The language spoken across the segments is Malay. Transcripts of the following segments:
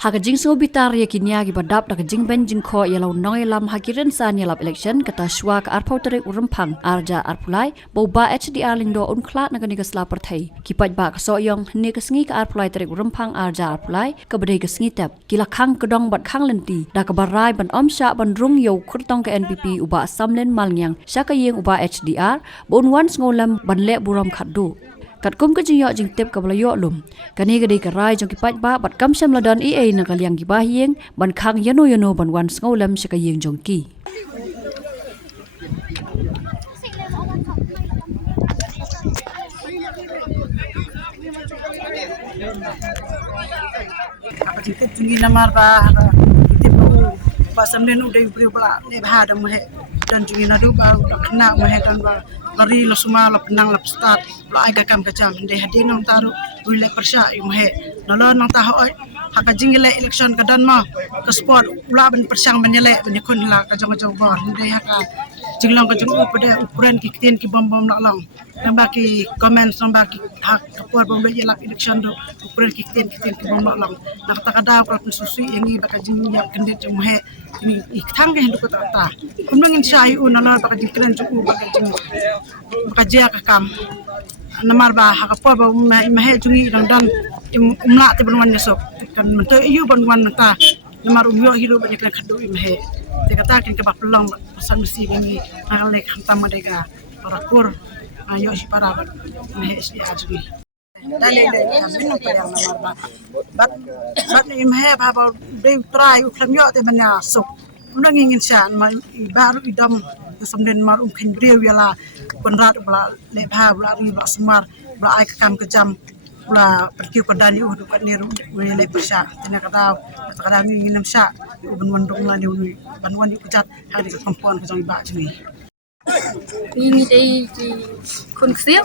Hakajing so bitar ya kinia gi badap dak jing ben jing kho yalau noi lam hakiren san yalap election kata shwa ka arpau terek urempang arja arpulai boba HDR lindo unklat nagani ka sla perthai ki paidbah ka so yong ne ka sngi ka arpulai terek urempang arja arpulai ka bedai ka sngi tap kila khang kedong bat khang lynti da ka barai ban omsha ban rung yo khurtong ka NPP uba Samlin malngyang sha ka ïing uba HDR bon once ngolam ban le buram khaddu kat kum ka jiyo jing tep ka blayo lum kani gadi ka rai jong ki paidbah bat kam sam ladan ïing na kalyang gi ba ïing ban khang yano ban wan ngolam sha ka ïing jong ki apa jikit tinggi namar ba tip ba Samlin udah beri ba le ba da mah dan tinggi nadu ba kena mah dan ba lari lo semua lo penang lo start lo ai ka kam ka jam de hadin nang taru le persya mah lo nang ta hoi haka jingile election ka dan ma ka sport ula ban persyang menele ban kun la ka jong jong bor de haka jinglong ka jong pada ukuran ki kiten ki bom bom nak long namba ki comment namba ki hak kapor bom le yelak election do ukuran ki kiten ki bom nak long nak ta kada ko susui yangi baka jing ya kendet jong he ni ikthang ke hendu ko ta kumang in shai unala baka jingkren jong baka jing baka jia ka kam namar ba haka por ba mahe jungi dang dan umla te banwan nyesok kan mento iu banwan ta namar umyo hiru banyak kan khadu mahe te kata kin ka ba pelong pasan mesti ngi ngalek hantam madega para kur ayo si para ba mahe HDR jungi dale minum pa yang namar ba bat ni mahe ba ba de try uklam yo te banya sok unang ingin syan ma baru idam Samlin mar kin brew yala konrat bla lebha bla ri bla smar bla ai kam kejam bla perkiu kodani udu kan niru le persya tina kata ni nginem sya uben wandung la ni banwan yu kejat hari ka kompon ka jong ba jini ini dei ki kun ksio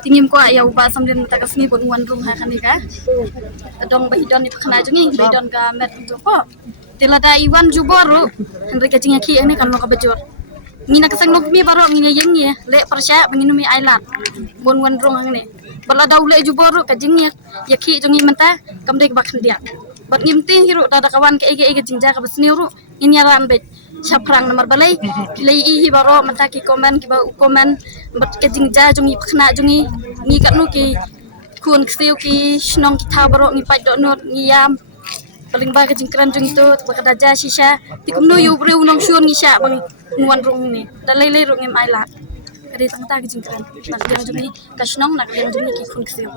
tingim ko ya uba Samlin ta kasni bon wandung ha kan ka dong ba hidon ni khana jungi hidon ka met tu ko tilada iwan jubor lu henry ka jinga ki ini kan lo ka bejor ngina kasang nok mi baro ngina yeng ye le persya banginu mi ailat bon wan rong ngne bala daule jubor ka jingnya yakhi jongi menta kamde ka bakhndia bat ngimti hiru da kawan ke ege jingja ka basniru inyaran be chaprang namar balai le hi baro menta ki komen ki ba komen bat ke jingja jongi khna jongi ni ka nu ki kun ksiu ki shnong ki tha baro ni pai do not ni yam paling ba ka jingkran jongi to ba daja shisha tikum no yu bre unong shun ni sha bang nuan rung ni dalai rung em ailat kadi tangta ki jingkran nak yang jumi kasnong nak yang jumi ki khun ksio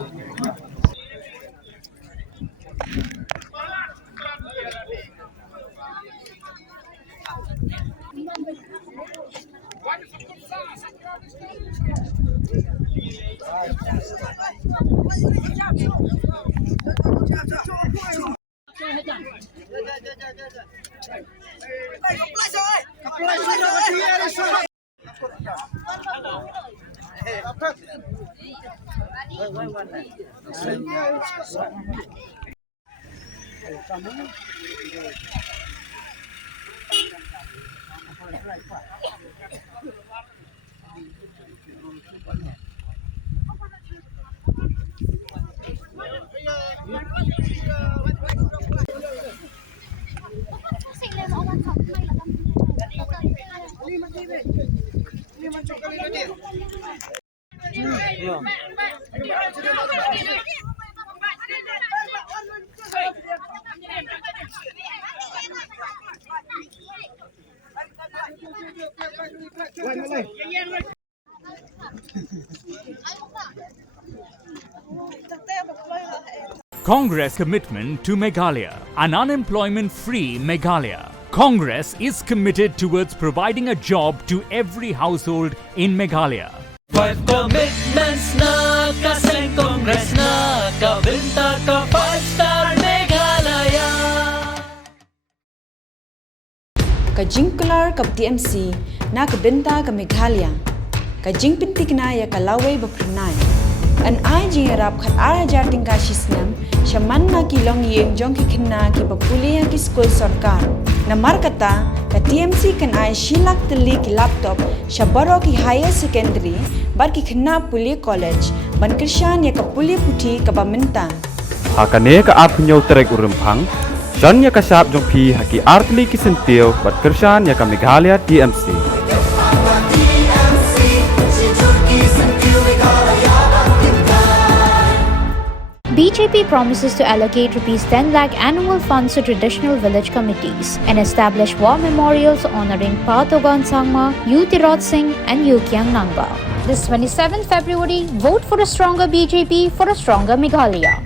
Congress commitment to Meghalaya, an unemployment-free Meghalaya. Congress is committed towards providing a job to every household in Meghalaya. 5 commitments na kaseng Congress na kabinta ka 5-star Meghalaya. Kajingkular ka TMC na kabinta ka Meghalaya. Kajingpintik na ya kalaway bapranay. An ai jingarap khat ara jarting ka shisnam shaman na kilong yeng jong ki khinna ki bapuliya ki school sarkar namar kata ka TMC kan ai shilak tali ki laptop shabaro ki higher secondary bar ki khinna puli college ban kirshan ya ka puli puthi ka baminta hakane ka apnyo trek urumphang Shan ya kasap jong pi haki artli kisentil bat kershan ya ka Meghalaya TMC. BJP promises to allocate Rs 10 lakh annual funds to traditional village committees and establish war memorials honoring Pa Togan Sangma, Yu Tirot Singh and Yu Kiang Nangba. This 27th February, vote for a stronger BJP for a stronger Meghalaya.